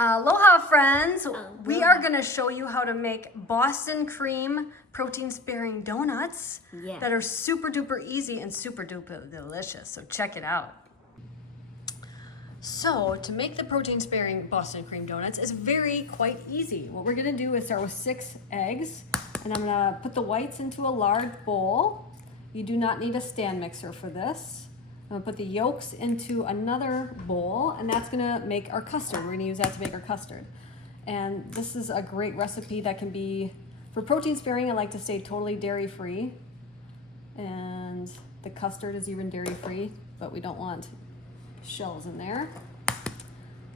Aloha friends! We are going to show you how to make Boston cream protein sparing donuts that are super duper easy and super duper delicious. So check it out. So to make the protein sparing Boston cream donuts is quite easy. What we're going to do is start with 6 eggs, and I'm going to put the whites into a large bowl. You do not need a stand mixer for this. I'm gonna put the yolks into another bowl, and that's gonna make our custard. We're gonna use that to make our custard. And this is a great recipe that can be, for protein sparing, I like to stay totally dairy free. And the custard is even dairy free, but we don't want shells in there.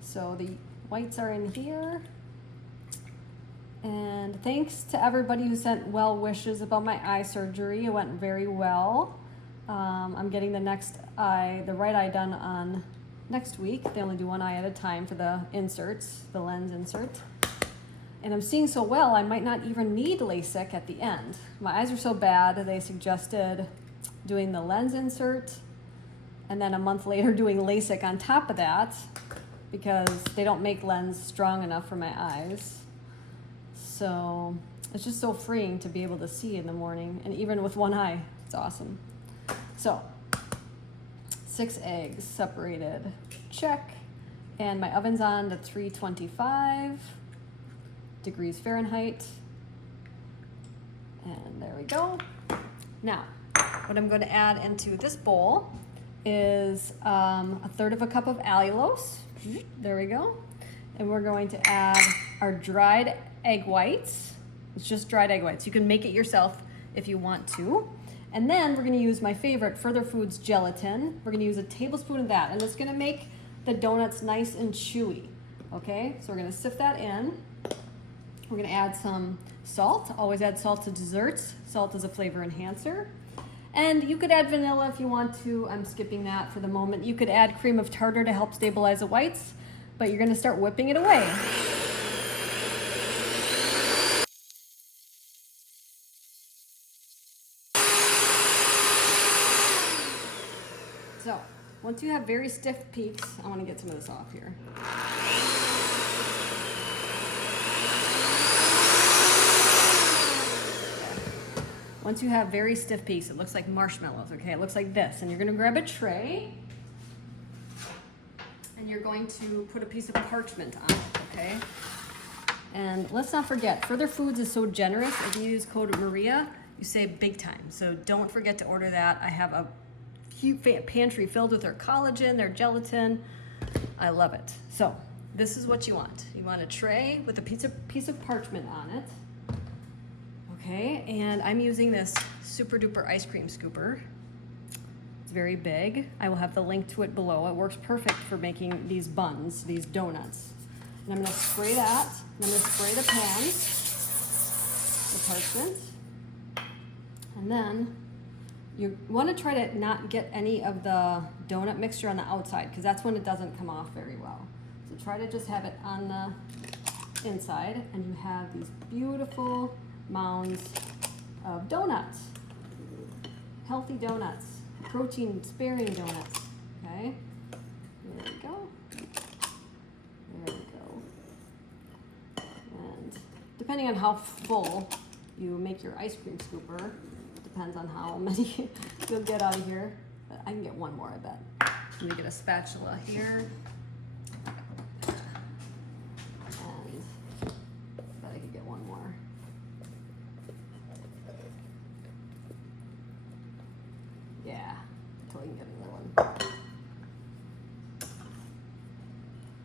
So the whites are in here. And thanks to everybody who sent well wishes about my eye surgery. It went very well. I'm getting the right eye done on next week. They only do one eye at a time for the inserts, the lens insert. And I'm seeing so well, I might not even need LASIK at the end. My eyes are so bad, they suggested doing the lens insert and then a month later doing LASIK on top of that because they don't make lens strong enough for my eyes. So it's just so freeing to be able to see in the morning, and even with one eye, it's awesome. So 6 eggs separated, check. And my oven's on to 325 degrees Fahrenheit. And there we go. Now, what I'm going to add into this bowl is 1/3 cup of allulose. There we go. And we're going to add our dried egg whites. It's just dried egg whites. You can make it yourself if you want to. And then we're going to use my favorite Further Foods gelatin. We're going to use a tablespoon of that, and it's going to make the donuts nice and chewy. Okay, so we're going to sift that in. We're going to add some salt. Always add salt to desserts. Salt is a flavor enhancer. And you could add vanilla if you want to. I'm skipping that for the moment. You could add cream of tartar to help stabilize the whites, but you're going to start whipping it away. So, once you have very stiff peaks, I want to get some of this off here. Okay. Once you have very stiff peaks, it looks like marshmallows, okay? It looks like this. And you're going to grab a tray, and you're going to put a piece of parchment on it, okay? And let's not forget, Further Foods is so generous. If you use code Maria, you save big time. So don't forget to order that. I have a cute pantry filled with their collagen, their gelatin. I love it. So this is what you want. You want a tray with a piece of parchment on it. Okay, and I'm using this super duper ice cream scooper. It's very big. I will have the link to it below. It works perfect for making these buns, these donuts. And I'm gonna spray that. I'm gonna spray the pan, the parchment, and then you want to try to not get any of the donut mixture on the outside, because that's when it doesn't come off very well. So try to just have it on the inside, and you have these beautiful mounds of donuts. Healthy donuts, protein sparing donuts. Okay, there we go. There we go. And depending on how full you make your ice cream scooper, depends on how many you'll get out of here. But I can get one more, I bet. Let me get a spatula here. And I bet I could get one more. Yeah, totally can get another one.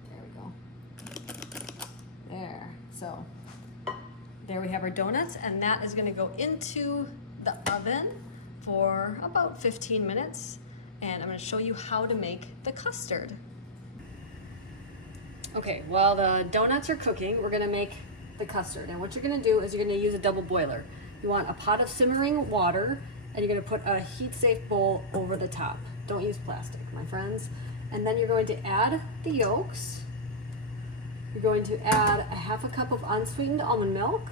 There we go. There. So there we have our donuts, and that is going to go into the oven for about 15 minutes, and I'm going to show you how to make the custard. Okay, while the donuts are cooking, we're going to make the custard. And what you're going to do is you're going to use a double boiler. You want a pot of simmering water, and you're going to put a heat-safe bowl over the top. Don't use plastic, my friends. And then you're going to add the yolks. You're going to add a 1/2 cup of unsweetened almond milk.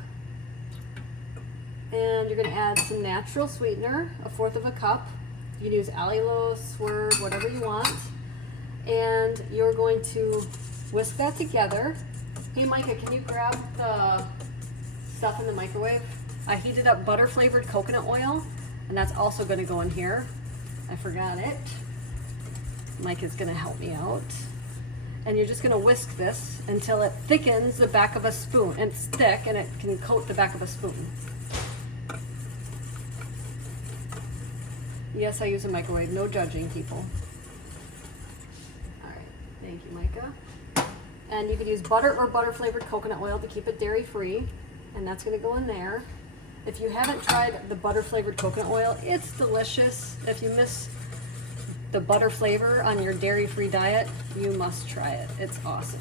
And you're going to add some natural sweetener, 1/4 cup. You can use allulose, swerve, whatever you want. And you're going to whisk that together Hey Micah, can you grab the stuff in the microwave? I heated up butter flavored coconut oil, and that's also going to go in here. I forgot it. Micah's going to help me out. And you're just going to whisk this until it thickens the back of a spoon. And it's thick and it can coat the back of a spoon. Yes, I use a microwave. No judging, people. All right. Thank you, Micah. And you could use butter or butter flavored coconut oil to keep it dairy free. And that's going to go in there. If you haven't tried the butter flavored coconut oil, it's delicious. If you miss the butter flavor on your dairy free diet, you must try it. It's awesome.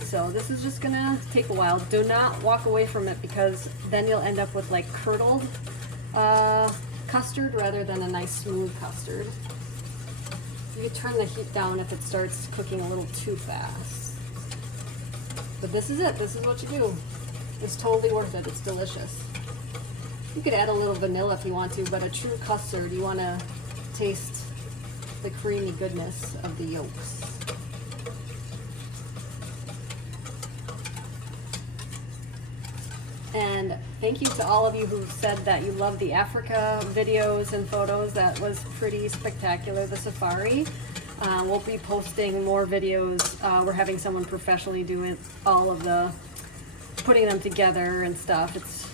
So this is just going to take a while. Do not walk away from it, because then you'll end up with like curdled custard rather than a nice smooth custard. You turn the heat down if it starts cooking a little too fast. But this is it. This is what you do. It's totally worth it. It's delicious. You could add a little vanilla if you want to, but a true custard, you want to taste the creamy goodness of the yolks. And thank you to all of you who said that you love the Africa videos and photos. That was pretty spectacular, the safari. We'll be posting more videos. We're having someone professionally doing all of the putting them together and stuff. It's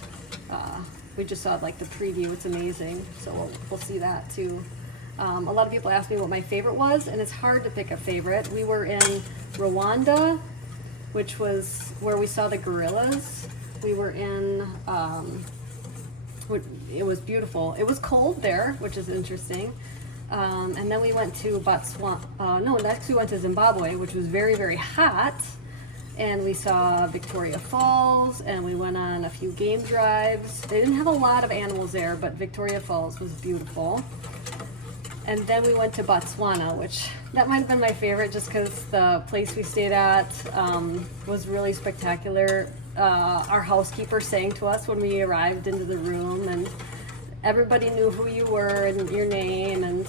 we just saw like the preview. It's amazing. So we'll see that too. A lot of people ask me what my favorite was, and it's hard to pick a favorite. We were in Rwanda, which was where we saw the gorillas. We were in, it was beautiful. It was cold there, which is interesting. And then we went to next we went to Zimbabwe, which was very, very hot. And we saw Victoria Falls, and we went on a few game drives. They didn't have a lot of animals there, but Victoria Falls was beautiful. And then we went to Botswana, which that might have been my favorite just because the place we stayed at was really spectacular. Our housekeeper sang to us when we arrived into the room, and everybody knew who you were and your name, and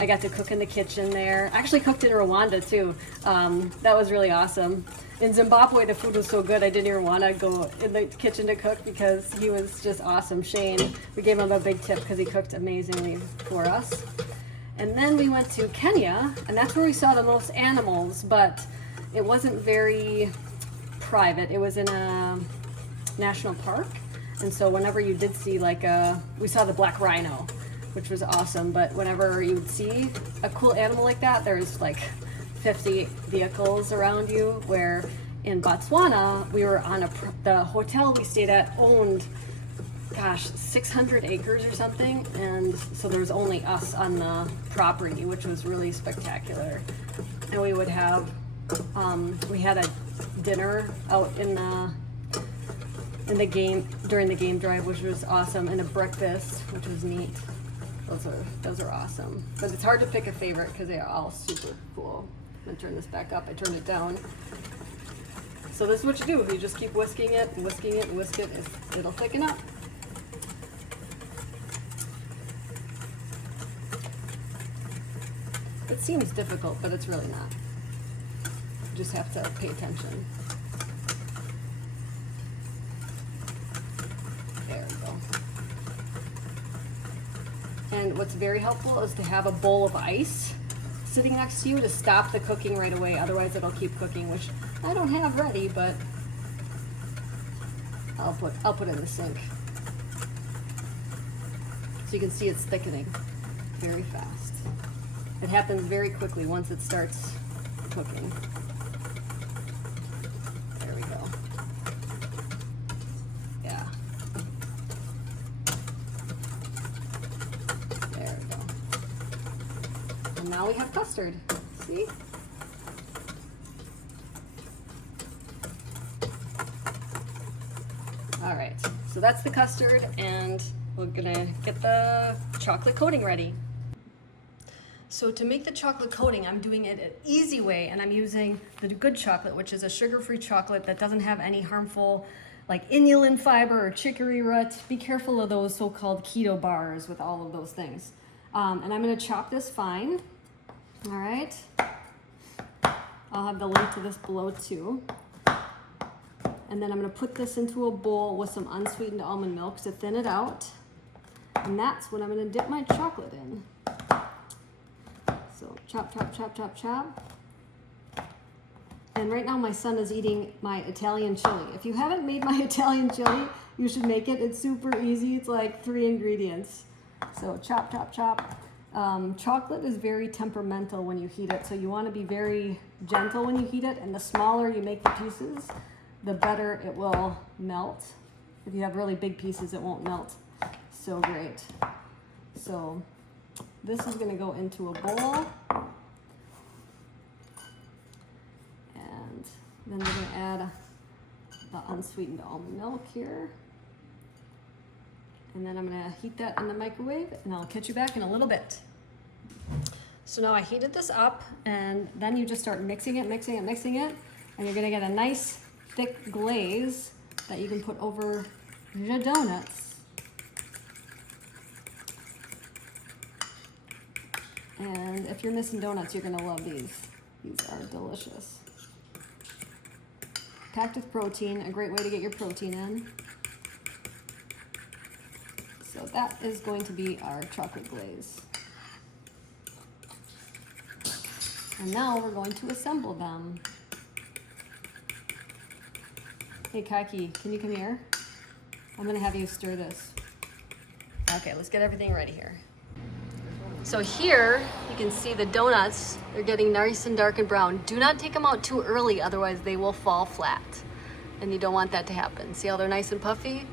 I got to cook in the kitchen there. I actually cooked in Rwanda too. That was really awesome. In Zimbabwe, the food was so good I didn't even want to go in the kitchen to cook because he was just awesome. Shane, we gave him a big tip because he cooked amazingly for us. And then we went to Kenya, and that's where we saw the most animals, but it wasn't very private. It was in a national park, and so whenever you did see we saw the black rhino, which was awesome, but whenever you would see a cool animal like that, there's like 50 vehicles around you, where in Botswana, we were on the hotel we stayed at owned, 600 acres or something, and so there was only us on the property, which was really spectacular. And we would have, we had a dinner out in the game, during the game drive, which was awesome, and a breakfast, which was neat. Those are awesome. But it's hard to pick a favorite because they are all super cool. I'm gonna turn this back up. I turned it down. So this is what you do. You just keep whisking it, and whisking it, and whisk it. It'll thicken up. It seems difficult, but it's really not. You just have to pay attention. There we go. And what's very helpful is to have a bowl of ice sitting next to you to stop the cooking right away. Otherwise it'll keep cooking, which I don't have ready, but I'll put it in the sink. So you can see it's thickening very fast. It happens very quickly once it starts cooking. There we go. Yeah. There we go. And now we have custard. See? All right, so that's the custard, and we're gonna get the chocolate coating ready. So to make the chocolate coating, I'm doing it an easy way, and I'm using the good chocolate, which is a sugar-free chocolate that doesn't have any harmful like inulin fiber or chicory rot. Be careful of those so-called keto bars with all of those things. And I'm gonna chop this fine. All right. I'll have the link to this below too. And then I'm gonna put this into a bowl with some unsweetened almond milk to thin it out. And that's what I'm gonna dip my chocolate in. So chop, chop, chop, chop, chop. And right now my son is eating my Italian chili. If you haven't made my Italian chili, you should make it. It's super easy. It's like 3 ingredients. So chop, chop, chop. Chocolate is very temperamental when you heat it, so you want to be very gentle when you heat it, and the smaller you make the pieces, the better it will melt. If you have really big pieces, it won't melt so great. So this is going to go into a bowl, and then we're going to add the unsweetened almond milk here. And then I'm gonna heat that in the microwave, and I'll catch you back in a little bit. So now I heated this up, and then you just start mixing it, mixing it, mixing it, and you're gonna get a nice thick glaze that you can put over your donuts. And if you're missing donuts, you're gonna love these. These are delicious. Packed with protein, a great way to get your protein in. So that is going to be our chocolate glaze. And now we're going to assemble them. Hey Kaki, can you come here? I'm gonna have you stir this. Okay, let's get everything ready here. So here, you can see the donuts, they're getting nice and dark and brown. Do not take them out too early, otherwise they will fall flat. And you don't want that to happen. See how they're nice and puffy?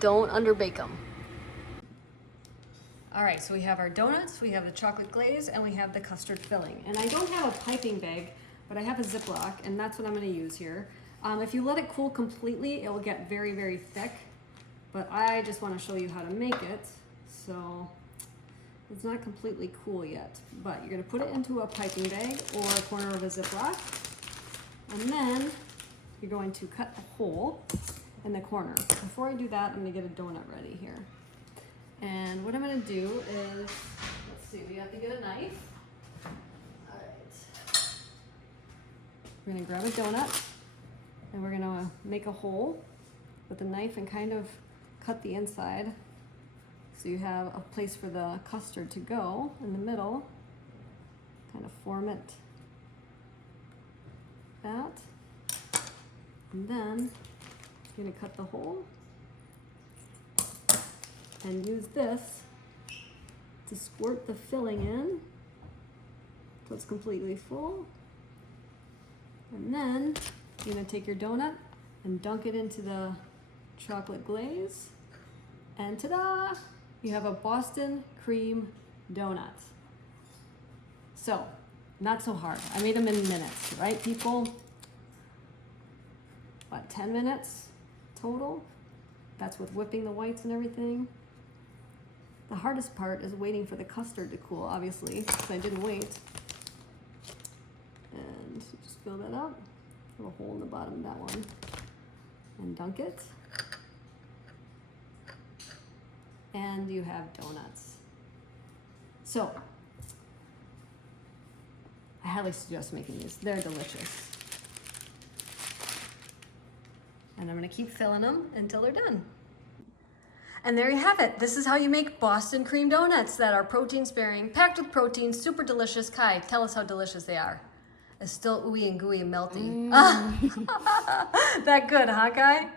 Don't underbake them. All right, so we have our donuts, we have the chocolate glaze, and we have the custard filling. And I don't have a piping bag, but I have a Ziploc, and that's what I'm gonna use here. If you let it cool completely, it will get very, very thick, but I just wanna show you how to make it. So it's not completely cool yet, but you're gonna put it into a piping bag or a corner of a Ziploc, and then you're going to cut a hole in the corner. Before I do that, I'm gonna get a donut ready here. And what I'm gonna do is, let's see, we have to get a knife. All right. We're gonna grab a donut, and we're gonna make a hole with a knife and kind of cut the inside so you have a place for the custard to go in the middle. Kind of form it that. And then you're gonna cut the hole and use this to squirt the filling in so it's completely full. And then you're gonna take your donut and dunk it into the chocolate glaze, and ta-da! You have a Boston cream donut. So, not so hard. I made them in minutes, right people? What, 10 minutes total? That's with whipping the whites and everything. The hardest part is waiting for the custard to cool, obviously, because I didn't wait. And just fill that up. Put a hole in the bottom of that one. And dunk it. And you have donuts. So, I highly suggest making these. They're delicious. And I'm gonna keep filling them until they're done. And there you have it. This is how you make Boston cream donuts that are protein sparing, packed with protein, super delicious. Kai, tell us how delicious they are. It's still ooey and gooey and melty. That good, huh, Kai?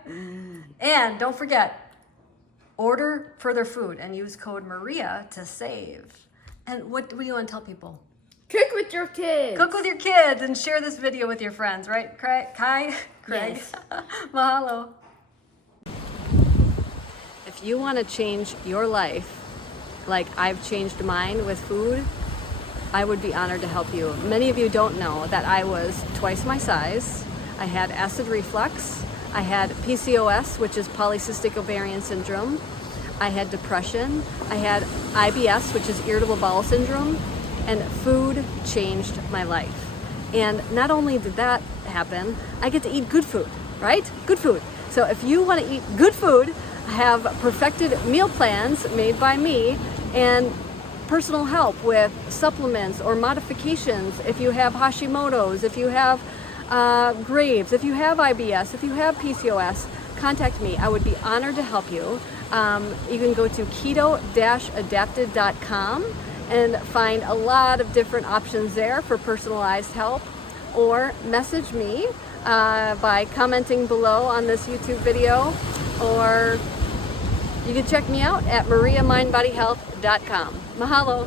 And don't forget, order further food and use code Maria to save. And what do you want to tell people? Cook with your kids. Cook with your kids and share this video with your friends, right, Kai? Craig? Yes. Mahalo. If you want to change your life like I've changed mine with food, I would be honored to help you. Many of you don't know that I was twice my size. I had acid reflux. I had PCOS, which is polycystic ovarian syndrome. I had depression. I had IBS, which is irritable bowel syndrome. And food changed my life. And not only did that happen, I get to eat good food, right? Good food. So if you want to eat good food, I have perfected meal plans made by me, and personal help with supplements or modifications, if you have Hashimoto's, if you have Graves, if you have IBS, if you have PCOS, contact me. I would be honored to help you. You can go to keto-adapted.com and find a lot of different options there for personalized help, or message me by commenting below on this YouTube video, or you can check me out at mariamindbodyhealth.com. Mahalo.